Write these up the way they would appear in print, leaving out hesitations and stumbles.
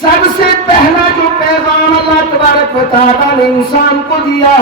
سب سے پہلا جو پیغام اللہ تبارک و تعالیٰ نے انسان کو دیا،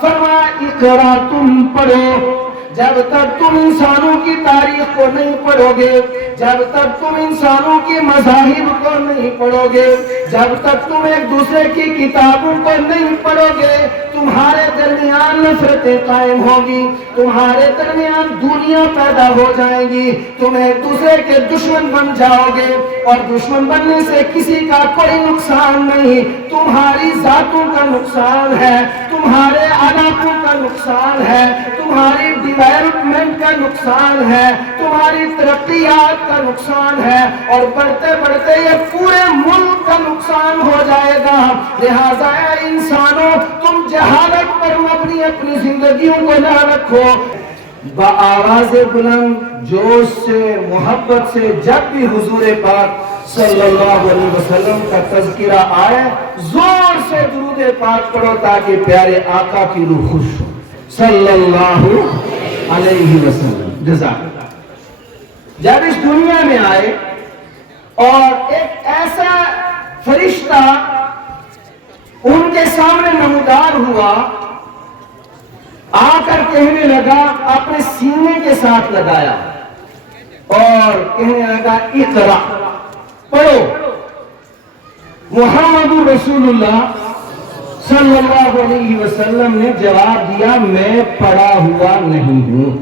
فرمایا اقرا، تم پڑھو۔ جب تک تم انسانوں کی تاریخ کو نہیں پڑھو گے، جب تک تم انسانوں کی مذاہب کو نہیں پڑھو گے، جب تک تم ایک دوسرے کی کتابوں کو نہیں پڑھو گے، تمہارے درمیان نفرتیں قائم ہوگی، تمہارے درمیان دنیا پیدا ہو جائیں گی، تم ایک دوسرے کے دشمن بن جاؤ گے، اور دشمن بننے سے کسی کا کوئی نقصان نہیں، تمہاری ذاتوں کا نقصان ہے، تمہارے علاقوں کا نقصان ہے، تمہاری ڈیولپمنٹ کا نقصان ہے، تمہاری ترقیات کا نقصان ہے، اور بڑھتے بڑھتے یہ پورے ملک کا نقصان ہو جائے گا۔ لہذا اے انسانوں، تم جہالت پر مبنی اپنی زندگیوں کو نہ رکھو۔ بآواز بلند، جوش سے، محبت سے جب بھی حضور پاک صلی اللہ علیہ وسلم کا تذکرہ آئے، زور سے درود پاک پڑھو تاکہ پیارے آقا کی روح خوش ہو صلی اللہ علیہ وسلم۔ جزاک اللہ۔ جب اس دنیا میں آئے اور ایک ایسا فرشتہ ان کے سامنے نمودار ہوا، آ کر کہنے لگا، اپنے سینے کے ساتھ لگایا اور کہنے لگا اقرا، پڑھو۔ محمد رسول اللہ صلی اللہ علیہ وسلم نے جواب دیا، میں پڑھا ہوا نہیں ہوں۔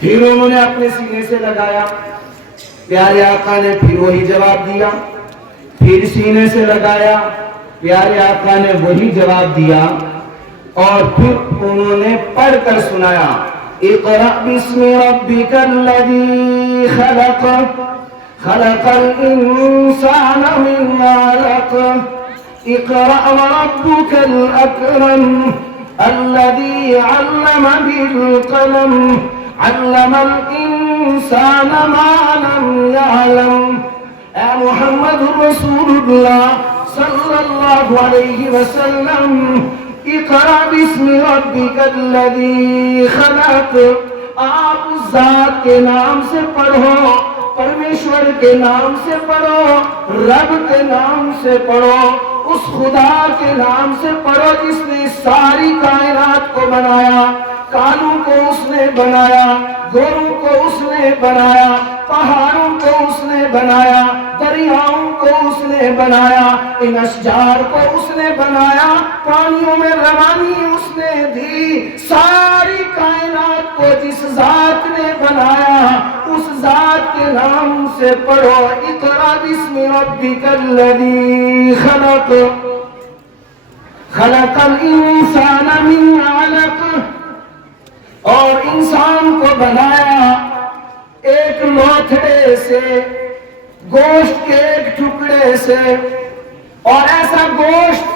پھر انہوں نے اپنے سینے سے لگایا، پیارے آقا نے پھر وہی جواب دیا، پھر سینے سے لگایا، پیارے آقا نے وہی جواب دیا، اور پھر انہوں نے پڑھ کر سنایا، اقرأ بسم ربک الذی خلق، خلق الانسان من علق، اقرأ وربک الاکرم الذی علم بالقلم، علم الانسان ما لم يعلم۔ اے محمد رسول اللہ صلی اللہ علیہ وسلم، اقرأ بسم ربک الذی خلق، آپ اس ذات کے نام سے پڑھو، پرمیشور کے نام سے پڑھو، رب کے نام سے پڑھو، اس خدا کے نام سے پڑھو جس نے ساری کائنات کو بنایا، کانوں کو اس نے بنایا، گوروں کو اس نے بنایا، پہاڑوں کو اس نے بنایا، دریاؤں کو اس نے بنایا، ان اشجار کو اس نے بنایا، پانیوں میں روانی اس نے دی، ساری کائنات کو جس ذات نے بنایا اس ذات کے نام سے پڑھو، اقرأ بسم ربک الذی خلق، خلق الانسان من علق، اور انسان کو بنایا ایک لوتھڑے سے، گوشت کے ایک ٹکڑے سے، اور ایسا گوشت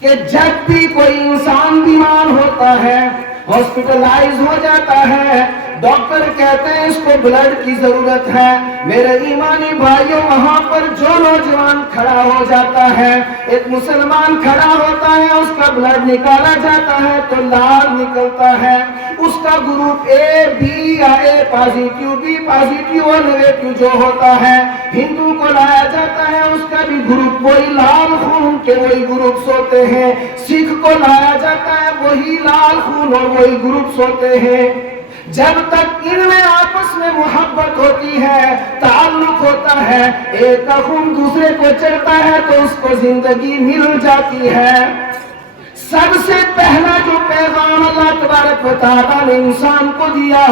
کہ جب بھی کوئی انسان بیمار ہوتا ہے، ہاسپٹلائز ہو جاتا ہے، ڈاکٹر کہتے ہیں اس کو بلڈ کی ضرورت ہے، میرے ایمانی بھائیوں وہاں پر جو نوجوان کھڑا ہو جاتا ہے، ایک مسلمان کھڑا ہوتا ہے، اس کا بلڈ نکالا جاتا ہے تو لال نکلتا ہے، اس کا گروپ اے بی یا اے پازیٹیو، بی پازیٹیو اور نیگیٹیو جو ہوتا ہے، ہندو کو لایا جاتا ہے، اس کا بھی گروپ وہی لال خون کے وہی گروپس ہوتے ہیں، سکھ کو لایا جاتا ہے وہی لال خون اور وہی گروپس ہوتے ہیں۔ جب تک ان میں آپس میں محبت ہوتی ہے، تعلق ہوتا ہے، ایک کا خون دوسرے کو چڑھتا ہے تو اس کو زندگی مل جاتی ہے۔ سب سے پہلا جو پیغام اللہ تبارک و تعالیٰ نے انسان کو دیا،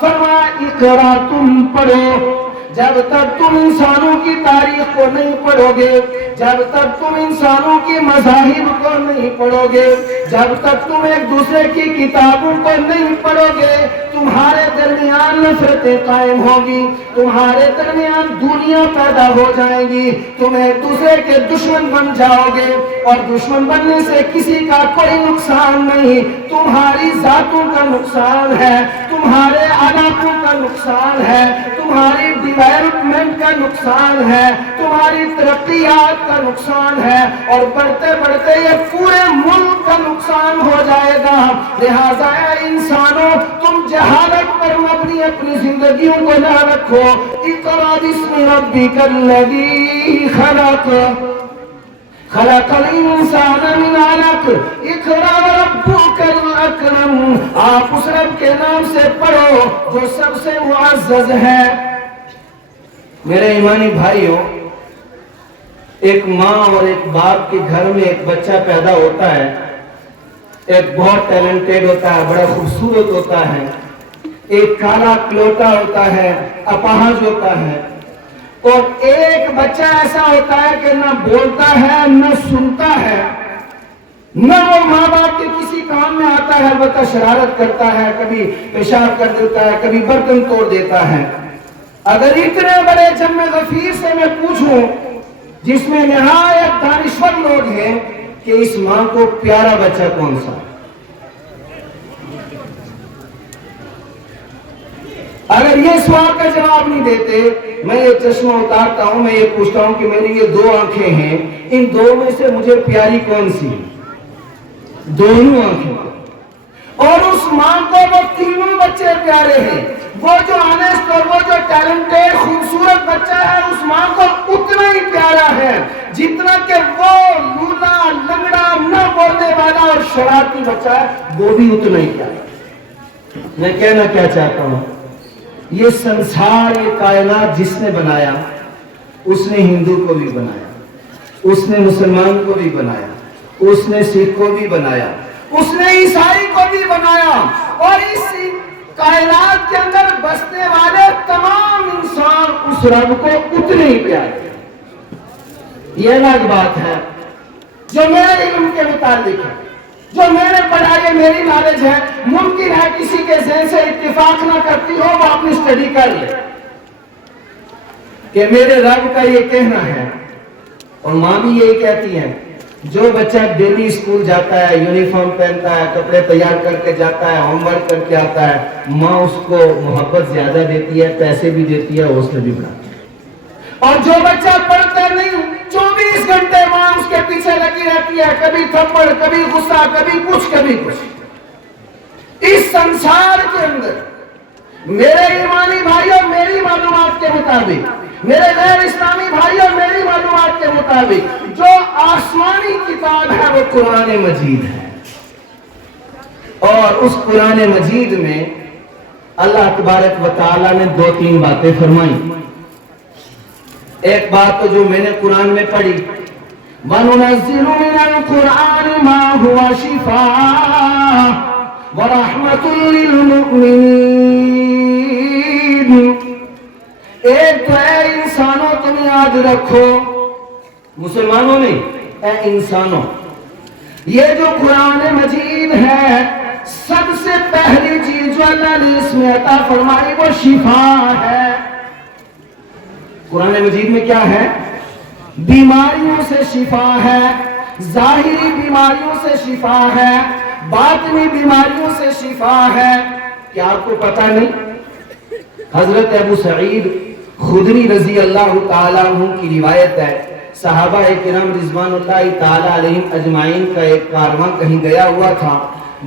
فرمایا اقرا، تم پڑھو۔ جب تک تم انسانوں کی تاریخ کو نہیں پڑھو گے، جب تک تم انسانوں کی مذاہب کو نہیں پڑھو گے، جب تک تم ایک دوسرے کی کتابوں کو نہیں پڑھو گے، تمہارے درمیان نفرتیں قائم ہوگی، تمہارے درمیان دنیا پیدا ہو جائیں گی، تم ایک دوسرے کے دشمن بن جاؤ گے، اور دشمن بننے سے کسی کا کوئی نقصان نہیں، تمہاری ذاتوں کا نقصان ہے، تمہارے علاقوں کا نقصان ہے، تمہاری ڈیولپمنٹ کا نقصان ہے، تمہاری ترقیات کا نقصان ہے، اور بڑھتے بڑھتے یہ پورے ملک کا نقصان ہو جائے گا۔ لہٰذا اے انسانوں، تم جہالت پر مبنی اپنی زندگیوں کو نہ رکھو۔ اقرأ باسم ربک الذی خلق، خلق الانسان من علق، اقرأ وربک الاکرم۔ آپ اس رب کے نام سے پڑھو جو سب سے معزز ہے۔ میرے ایمانی بھائیوں، ایک ماں اور ایک باپ کے گھر میں ایک بچہ پیدا ہوتا ہے، ایک بہت ٹیلنٹڈ ہوتا ہے، بڑا خوبصورت ہوتا ہے، ایک کالا کلوٹا ہوتا ہے، اپاہج ہوتا ہے، اور ایک بچہ ایسا ہوتا ہے کہ نہ بولتا ہے نہ سنتا ہے، نہ وہ ماں باپ کے کسی کام میں آتا ہے، البتہ شرارت کرتا ہے، کبھی پیشاب کر دیتا ہے، کبھی برتن توڑ دیتا ہے۔ اگر اتنے بڑے جم غفیر سے میں پوچھوں جس میں نہایت دانشور لوگ ہیں کہ اس ماں کو پیارا بچہ کون سا؟ اگر یہ سوال کا جواب نہیں دیتے، میں یہ چشمہ اتارتا ہوں، میں یہ پوچھتا ہوں کہ میری یہ دو آنکھیں ہیں، ان دو میں سے مجھے پیاری کون سی؟ دونوں آنکھیں۔ اور اس ماں کو وہ تینوں بچے پیارے ہیں، وہ جو آنےسٹ اور وہ جو ٹیلنٹڈ خوبصورت بچہ ہے اس ماں کو اتنا ہی پیارا ہے جتنا کہ وہ لولا لنگڑا نہ بولنے والا اور شرارتی بچہ ہے، وہ بھی اتنا ہی پیارا۔ میں کہنا کیا چاہتا ہوں، یہ سنسار، یہ کائنات جس نے بنایا، اس نے ہندو کو بھی بنایا، اس نے مسلمان کو بھی بنایا، اس نے سکھ کو بھی بنایا، اس نے عیسائی کو بھی بنایا، اور اس کائنات کے اندر بسنے والے تمام انسان اس رب کو اتنے ہی پیارے۔ یہ الگ بات ہے جو میرے علم کے متعلق ہے، جو میں نے پڑھا، یہ میری نالج ہے، ممکن ہے کسی کے ذہن سے اتفاق نہ کرتی ہو، وہ اپنی اسٹڈی کر لے کہ میرے رب کا یہ کہنا ہے۔ اور ماں بھی یہی کہتی ہے، جو بچہ ڈیلی اسکول جاتا ہے، یونیفارم پہنتا ہے، کپڑے تیار کر کے جاتا ہے، ہوم ورک کر کے آتا ہے، ماں اس کو محبت زیادہ دیتی ہے، پیسے بھی دیتی ہے، حوصلہ بھی بڑھاتی ہے۔ اور جو بچہ پڑھتا نہیں، 24 گھنٹے ماں اس کے پیچھے لگی رہتی ہے، کبھی تھپڑ، کبھی غصہ، کبھی کچھ کبھی کچھ۔ اس سنسار کے اندر میرے ایمانی بھائیوں، میری معلومات کے مطابق، میرے غیر اسلامی بھائیوں، میری معلومات کے مطابق جو آسمانی کتاب ہے وہ قرآن مجید ہے، اور اس قرآن مجید میں اللہ تبارک و تعالیٰ نے 2-3 باتیں فرمائی۔ ایک بات تو جو میں نے قرآن میں پڑھی، وَنُنَزِّلُ مِنَ الْقُرْآنِ مَا هُوَ شِفَاءٌ وَرَحْمَةٌ لِّلْمُؤْمِنِينَ۔ ایک تو اے انسانوں تم یاد رکھو، مسلمانوں نے، اے انسانوں، یہ جو قرآن مجید ہے، سب سے پہلی چیز جو اللہ نے اس میں عطا فرمائی وہ شفا ہے۔ قرآن مجید میں کیا ہے؟ بیماریوں سے شفا ہے، ظاہری بیماریوں سے شفا ہے، باطنی بیماریوں سے شفا ہے۔ کیا آپ کو پتہ نہیں؟ حضرت ابو سعید خدری رضی اللہ تعالیٰ عنہ کی روایت ہے، صحابہ کرام رضوان اللہ تعالیٰ علیہم اجمعین کا ایک کارواں کہیں گیا ہوا تھا،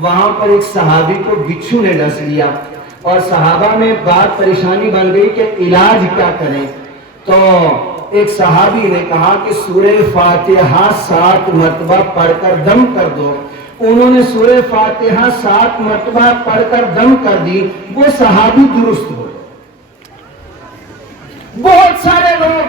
وہاں پر ایک صحابی کو بچھو نے ڈس لیا، اور صحابہ میں بات پریشانی بن گئی کہ علاج کیا کریں۔ تو ایک صحابی نے کہا کہ سورہ فاتحہ 7 مرتبہ پڑھ کر دم کر دو۔ انہوں نے سورہ فاتحہ 7 مرتبہ پڑھ کر دم کر دی، وہ صحابی درست ہو۔ بہت سارے لوگ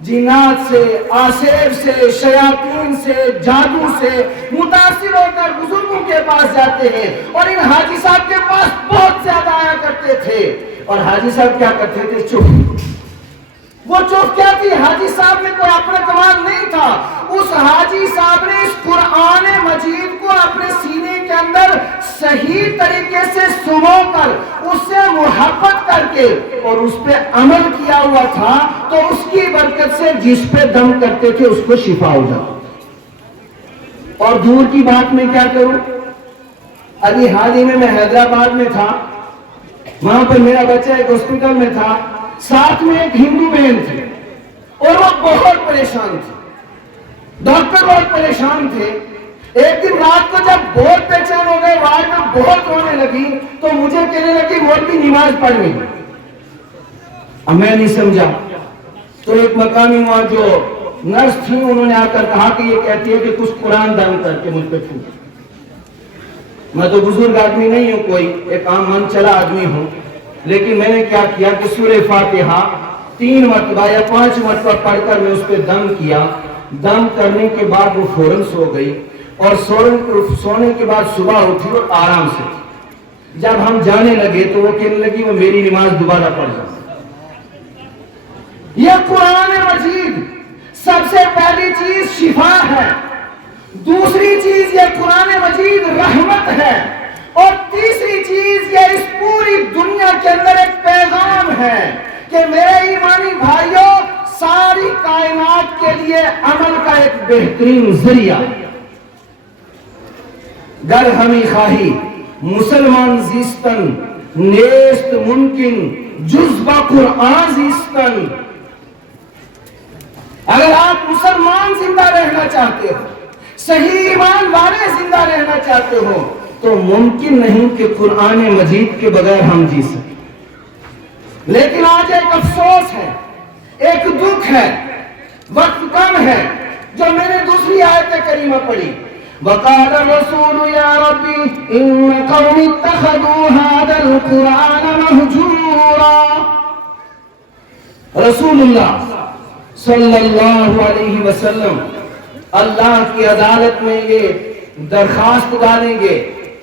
جنات سے، آسیب سے، شیاطین سے، جادو سے متاثر ہو کر بزرگوں کے پاس جاتے ہیں، اور ان حاجی صاحب کے پاس بہت زیادہ آیا کرتے تھے، اور حاجی صاحب کیا کرتے تھے؟ چپ۔ وہ چپ کیا تھی؟ حاجی صاحب میں کوئی اپنا کمال نہیں تھا، اس حاجی صاحب نے اس قرآن مجید کو اپنے سینے کے اندر صحیح طریقے سے سنو کر، اس سے محبت کر کے اور اس پہ عمل کیا ہوا تھا، تو اس کی برکت سے جس پہ دم کرتے تھے اس کو شفا ہو جاتا۔ اور دور کی بات میں کیا کروں، ابھی حال ہی میں حیدرآباد میں تھا، وہاں پر میرا بچہ ایک ہاسپٹل میں تھا، ساتھ میں ایک ہندو بہن تھی اور وہ بہت پریشان تھی. ڈاکٹر بہت پریشان تھے. ایک دن رات کو جب بہت بے چین ہو گئے, وہاں میں بہت رونے لگی, تو مجھے کہنے لگی مولوی نماز پڑھنی. اب میں نہیں سمجھا, تو ایک مقامی وہاں جو نرس تھی انہوں نے آ کر کہا کہ یہ کہتی ہے کہ کچھ قرآن دم کر کے مجھ پہ پھونک. میں تو بزرگ آدمی نہیں ہوں, کوئی ایک عام من چلا آدمی ہوں, لیکن میں نے کیا کیا کہ سورہ فاتحہ 3 مرتبہ یا 5 مرتبہ پڑھ کر میں اس پہ دم کیا. دم کرنے کے بعد وہ فوراً سو گئی, اور سونے کے بعد صبح اٹھی اور آرام سے. جب ہم جانے لگے تو وہ کہنے لگی وہ میری نماز دوبارہ پڑھ جائے. یہ قرآن مجید سب سے پہلی چیز شفا ہے, دوسری چیز یہ قرآن مجید رحمت ہے, اور تیسری چیز یہ اس پوری دنیا کے اندر ایک پیغام ہے کہ میرے ایمانی بھائیوں, ساری کائنات کے لیے عمل کا ایک بہترین ذریعہ. گر ہمیں خواہی مسلمان زیستن نیست ممکن جز با قرآن زیستن. اگر آپ مسلمان زندہ رہنا چاہتے ہو, صحیح ایمان والے زندہ رہنا چاہتے ہو, تو ممکن نہیں کہ قرآن مجید کے بغیر ہم جی سکیں. لیکن آج ایک افسوس ہے, ایک دکھ ہے, وقت کم ہے. جو میں نے دوسری آیت کریمہ پڑھی, وقال الرسول یا ربی ان قوم اتخذوا هذا القرآن مہجورا. رسول اللہ صلی اللہ علیہ وسلم اللہ کی عدالت میں یہ درخواست ڈالیں گے,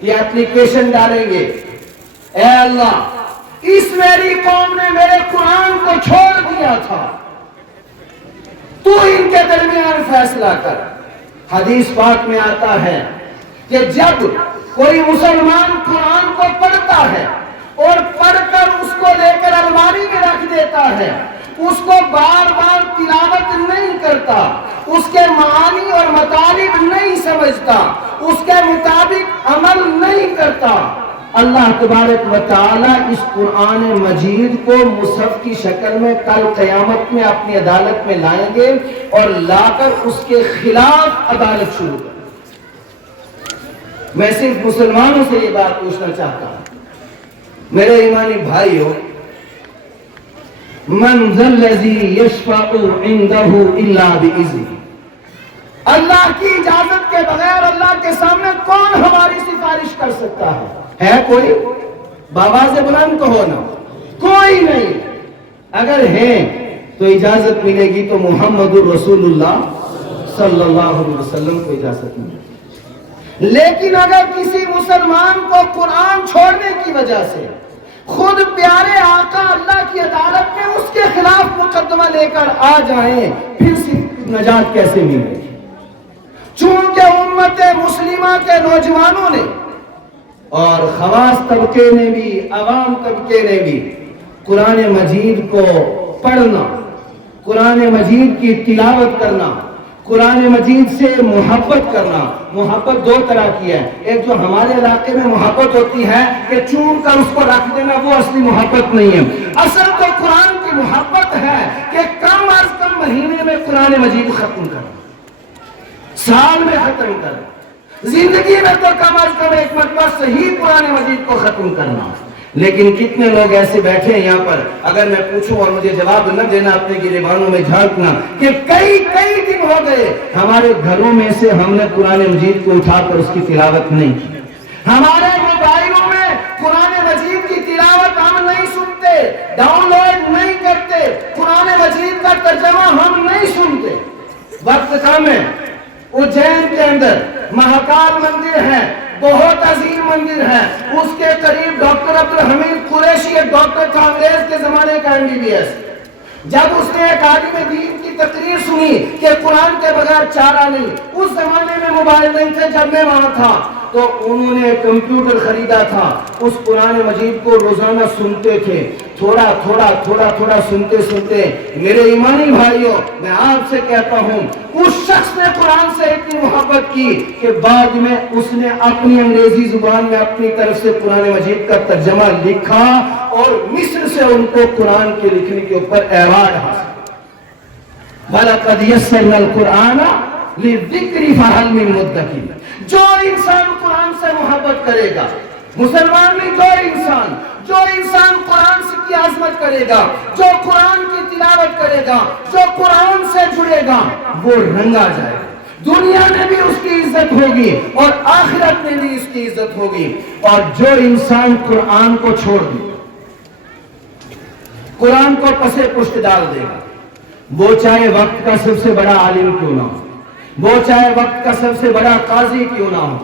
یہ اپلیکیشن ڈالیں گے, اے اللہ اس میری قوم نے میرے قرآن کو چھوڑ دیا تھا, تو ان کے درمیان فیصلہ کر. حدیث پاک میں آتا ہے کہ جب کوئی مسلمان قرآن کو پڑھتا ہے اور پڑھ کر اس کو لے کر الماری میں رکھ دیتا ہے, اس کو بار بار تلاوت نہیں کرتا, اس کے معانی اور مطالب نہیں سمجھتا, اس کے مطابق عمل نہیں کرتا, اللہ تبارک و تعالی اس قرآن مجید کو مصحف کی شکل میں کل قیامت میں اپنی عدالت میں لائیں گے, اور لا کر اس کے خلاف عدالت شروع کریں. میں صرف مسلمانوں سے یہ بات پوچھنا چاہتا ہوں, میرے ایمانی بھائیو, من ذا الذی یشفع عندہ الا بإذنہ. اللہ کی اجازت کے بغیر اللہ کے سامنے کون ہماری سفارش کر سکتا ہے کوئی؟ بآواز بلند کہو نا, کوئی نہیں. اگر ہے تو اجازت ملے گی تو محمد رسول اللہ صلی اللہ علیہ وسلم کو اجازت ملے گی. لیکن اگر کسی مسلمان کو قرآن چھوڑنے کی وجہ سے خود پیارے آقا اللہ کی عدالت میں اس کے خلاف مقدمہ لے کر آ جائیں, پھر صرف نجات کیسے ملے گی؟ چونکہ امت مسلمہ کے نوجوانوں نے اور خواص طبقے نے بھی, عوام طبقے نے بھی قرآن مجید کو پڑھنا, قرآن مجید کی تلاوت کرنا, قرآن مجید سے محبت کرنا. محبت 2 طرح کی ہے. ایک جو ہمارے علاقے میں محبت ہوتی ہے کہ چون کر اس کو رکھ دینا, وہ اصلی محبت نہیں ہے. اصل تو قرآن کی محبت ہے کہ کم از کم مہینے میں قرآن مجید ختم کرنا, سال میں ختم کرنا, زندگی میں تو کم از کم ایک مرتبہ صحیح قرآن مجید کو ختم کرنا. لیکن کتنے لوگ ایسے بیٹھے ہیں یہاں پر, اگر میں پوچھوں اور مجھے جواب نہ دینا, اپنے گریبانوں میں جھانکنا کہ کئی دن ہو گئے ہمارے گھروں میں سے ہم نے قرآن مجید کو اٹھا کر اس کی تلاوت نہیں کی. ہمارے موبائلوں میں قرآن مجید کی تلاوت ہم نہیں سنتے, ڈاؤن لوڈ نہیں کرتے, قرآن مجید کا ترجمہ ہم نہیں سنتے. وقت کم ہے. اجین کے اندر مہاکال مندر ہے, بہت عظیم مندر ہے, اس کے قریب ڈاکٹر عبدالحمید قریشی ایک ڈاکٹر تھا, انگریز کے زمانے کا MBBS. جب اس نے ایک عالم دین کی تقریر سنی کہ قرآن کے بغیر چارہ نہیں, اس زمانے میں موبائل نہیں تھے جب میں وہاں تھا, تو انہوں نے کمپیوٹر خریدا تھا, اس قرآن مجید کو روزانہ سنتے تھے, تھوڑا سنتے سنتے. میرے ایمانی بھائیوں, میں آپ سے کہتا ہوں, اس شخص نے قرآن سے اتنی محبت کی کہ بعد میں اس نے اپنی انگریزی زبان میں اپنی طرف سے قرآن مجید کا ترجمہ لکھا اور مصر سے ان کو قرآن کے لکھنے کے اوپر ایوارڈ حاصل۔ وَلَقَدْ يَسَّرْنَا الْقُرْآنَ لِلذِّكْرِ فَهَلْ مِن مُدَّكِرٍ۔ جو انسان قرآن سے محبت کرے گا، مسلمان میں جو انسان قرآن سے کی عظمت کرے گا، جو قرآن کی تلاوت کرے گا، جو قرآن سے جڑے گا، وہ رنگا جائے گا۔ دنیا میں بھی اس کی عزت ہوگی اور آخرت میں بھی اس کی عزت ہوگی۔ اور جو انسان قرآن کو چھوڑ دے، قرآن کو پسے پشت ڈال دے گا، وہ چاہے وقت کا سب سے بڑا عالم کیوں نہ ہو، وہ چاہے وقت کا سب سے بڑا قاضی کیوں نہ ہو۔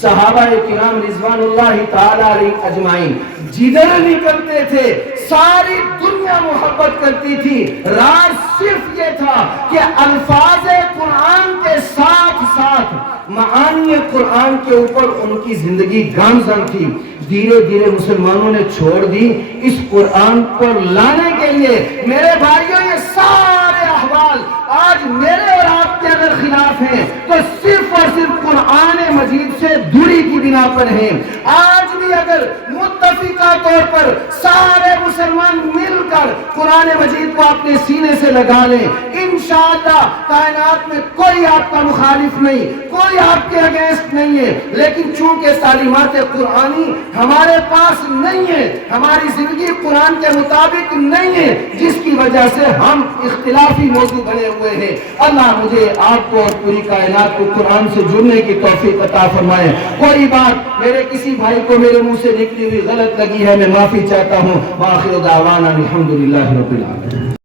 صحابہ کرام رضوان اللہ تعالی علیہ اجمعین جدھر نکلتے تھے ساری دنیا محبت کرتی تھی، راز صرف یہ تھا کہ الفاظ قرآن کے ساتھ ساتھ معانی قرآن کے اوپر ان کی زندگی گامزن تھی۔ دھیرے دھیرے مسلمانوں نے چھوڑ دی اس قرآن پر لانے کے لیے۔ میرے بھائیوں، یہ سارے احوال آج میرے اور آپ کے اگر خلاف ہیں تو صرف اور صرف قرآن مجید سے دوری کی بنا پر ہیں۔ آج بھی اگر متفقہ طور پر سارے مسلمان مل کر قرآن مجید کو اپنے سینے سے لگا لیں، انشاءاللہ کائنات میں کوئی آپ کا مخالف نہیں، کوئی آپ کے اگینسٹ نہیں ہے۔ لیکن چونکہ تعلیمات قرآنی ہمارے پاس نہیں ہے، ہماری زندگی قرآن کے مطابق نہیں ہے، جس کی وجہ سے ہم اختلافی موضوع بنے ہوئے ہیں۔ اللہ مجھے آپ کو اور پوری کائنات کو قرآن سے جڑنے کی توفیق عطا فرمائے۔ کوئی بات میرے کسی بھائی کو میرے منہ سے نکلی ہوئی غلط لگی ہے، میں معافی چاہتا ہوں۔ وآخر دعوانا الحمدللہ رب العالمین۔